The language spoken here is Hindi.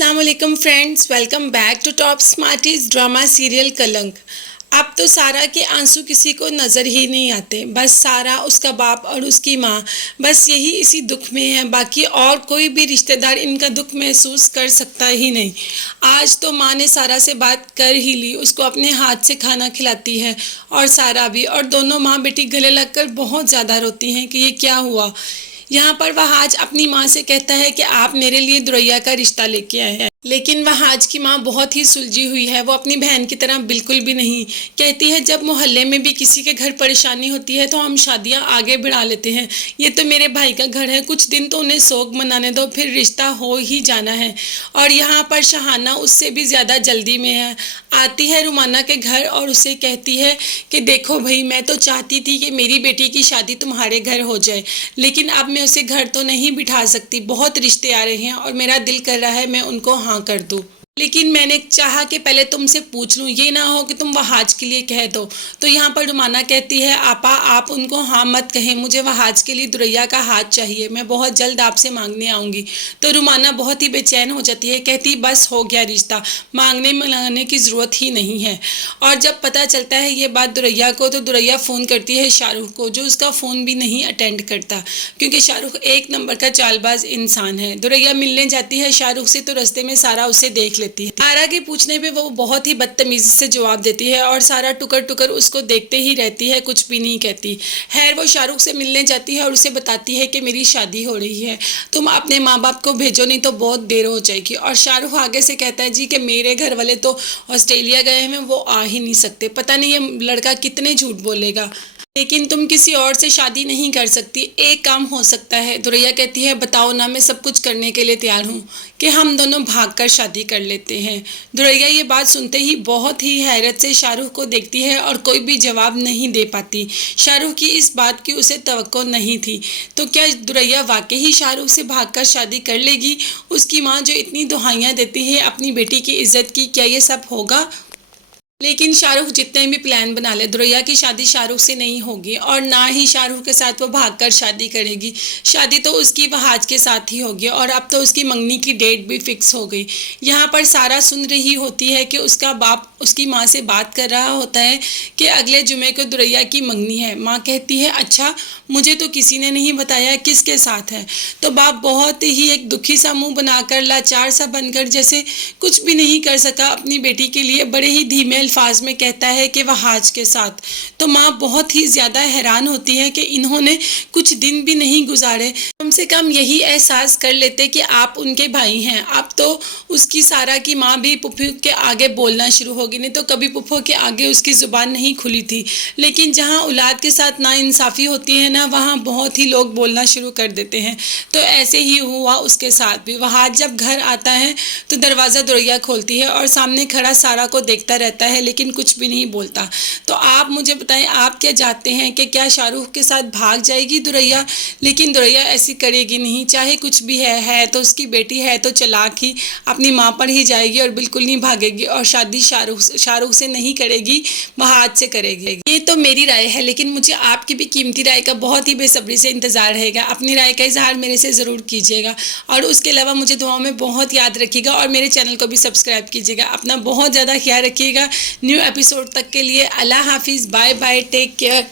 अस्सलाम वालेकुम friends, welcome back to top smarties drama serial Kalank. अब तो सारा के आंसू किसी को नज़र ही नहीं आते। बस सारा, उसका बाप और उसकी माँ बस यही इसी दुख में है। बाकी और कोई भी रिश्तेदार इनका दुख महसूस कर सकता ही नहीं। आज तो माँ ने सारा से बात कर ही ली, उसको अपने हाथ से खाना खिलाती है और सारा भी, और दोनों माँ बेटी गले लगकर बहुत ज़्यादा रोती हैं कि ये क्या हुआ। यहाँ पर वह आज अपनी माँ से कहता है कि आप मेरे लिए दुरैया का रिश्ता लेके आए हैं, लेकिन वह आज की माँ बहुत ही सुलझी हुई है। वो अपनी बहन की तरह बिल्कुल भी नहीं। कहती है जब मोहल्ले में भी किसी के घर परेशानी होती है तो हम शादियाँ आगे बढ़ा लेते हैं। ये तो मेरे भाई का घर है, कुछ दिन तो उन्हें शौक मनाने दो, फिर रिश्ता हो ही जाना है। और यहाँ पर शहाना उससे भी ज़्यादा जल्दी में है। आती है रुमाना के घर और उसे कहती है कि देखो भाई, मैं तो चाहती थी कि मेरी बेटी की शादी तुम्हारे घर हो जाए, लेकिन अब मैं उसे घर तो नहीं बिठा सकती। बहुत रिश्ते आ रहे हैं और मेरा दिल कर रहा है मैं उनको हाँ कर दूँ, लेकिन मैंने चाहा कि पहले तुमसे पूछ लूँ, ये ना हो कि तुम वहाज के लिए कह दो। तो यहाँ पर रुमाना कहती है आपा, आप उनको हाँ मत कहें, मुझे वहाज के लिए दुरैया का हाथ चाहिए, मैं बहुत जल्द आपसे मांगने आऊँगी। तो रुमाना बहुत ही बेचैन हो जाती है, कहती बस हो गया रिश्ता, मांगने मनाने की ज़रूरत ही नहीं है। और जब पता चलता है ये बात दुरैया को, तो दुरैया फ़ोन करती है शाहरुख को, जो उसका फ़ोन भी नहीं अटेंड करता, क्योंकि शाहरुख एक नंबर का चालबाज इंसान है। दुरैया मिलने जाती है शाहरुख से, तो रास्ते में सारा उसे देख लेती है। सारा के पूछने पे वो बहुत ही बदतमीजी से जवाब देती है और सारा टुकर टुकर उसको देखते ही रहती है, कुछ भी नहीं कहती। खैर वो शाहरुख से मिलने जाती है और उसे बताती है कि मेरी शादी हो रही है, तुम अपने माँ बाप को भेजो नहीं तो बहुत देर हो जाएगी। और शाहरुख आगे से कहता है जी कि मेरे घर वाले तो ऑस्ट्रेलिया गए हैं, वो आ ही नहीं सकते, पता नहीं ये लड़का कितने झूठ बोलेगा, लेकिन तुम किसी और से शादी नहीं कर सकती, एक काम हो सकता है। दुरैया कहती है बताओ ना, मैं सब कुछ करने के लिए तैयार हूँ कि हम दोनों भागकर शादी कर लेते हैं। दुरैया ये बात सुनते ही बहुत ही हैरत से शाहरुख को देखती है और कोई भी जवाब नहीं दे पाती। शाहरुख की इस बात की उसे तवक्को नहीं थी। तो क्या दुरैया वाकई ही शाहरुख से भागकर शादी कर लेगी? उसकी माँ जो इतनी दुहाइयाँ देती है अपनी बेटी की इज्जत की, क्या ये सब होगा? लेकिन शाहरुख जितने भी प्लान बना ले, दुरैया की शादी शाहरुख से नहीं होगी और ना ही शाहरुख के साथ वो भागकर शादी करेगी। शादी तो उसकी वहाज के साथ ही होगी और अब तो उसकी मंगनी की डेट भी फिक्स हो गई। यहाँ पर सारा सुन रही होती है कि उसका बाप उसकी माँ से बात कर रहा होता है कि अगले जुमे को दुरैया की मंगनी है। माँ कहती है अच्छा, मुझे तो किसी ने नहीं बताया, किसके साथ है? तो बाप बहुत ही एक दुखी सा मुँह बनाकर, लाचार सा बनकर, जैसे कुछ भी नहीं कर सका अपनी बेटी के लिए, बड़े ही धीमे अल्फाज में कहता है कि वहाज के साथ। तो माँ बहुत ही ज़्यादा हैरान होती है कि इन्होंने कुछ दिन भी नहीं गुजारे, कम से कम यही एहसास कर लेते कि आप उनके भाई हैं। अब तो उसकी सारा की माँ भी पुप्पो के आगे बोलना शुरू होगी, नहीं तो कभी पुप्पो के आगे उसकी ज़ुबान नहीं खुली थी। लेकिन जहाँ औलाद के साथ नाइंसाफ़ी होती है ना, वहाँ बहुत ही लोग बोलना शुरू कर देते हैं। तो ऐसे ही हुआ उसके साथ भी। वहाज जब घर आता है तो दरवाज़ा दुरैया खोलती है और सामने खड़ा सारा को देखता रहता है, लेकिन कुछ भी नहीं बोलता। तो आप मुझे बताएं, आप क्या चाहते हैं कि क्या शाहरुख के साथ भाग जाएगी दुरैया? लेकिन दुरैया ऐसी करेगी नहीं, चाहे कुछ भी है तो उसकी बेटी है, तो चालाक ही अपनी माँ पर ही जाएगी और बिल्कुल नहीं भागेगी और शादी शाहरुख से नहीं करेगी, वहाज से करेगी। ये तो मेरी राय है, लेकिन मुझे आपकी भी कीमती राय का बहुत ही बेसब्री से इंतज़ार रहेगा। अपनी राय का इजहार मेरे से ज़रूर कीजिएगा और उसके अलावा मुझे दुआओं में बहुत याद रखिएगा और मेरे चैनल को भी सब्सक्राइब कीजिएगा। अपना बहुत ज़्यादा ख्याल रखिएगा। न्यू एपिसोड तक के लिए अल्लाह हाफिज़, बाय बाय, टेक केयर।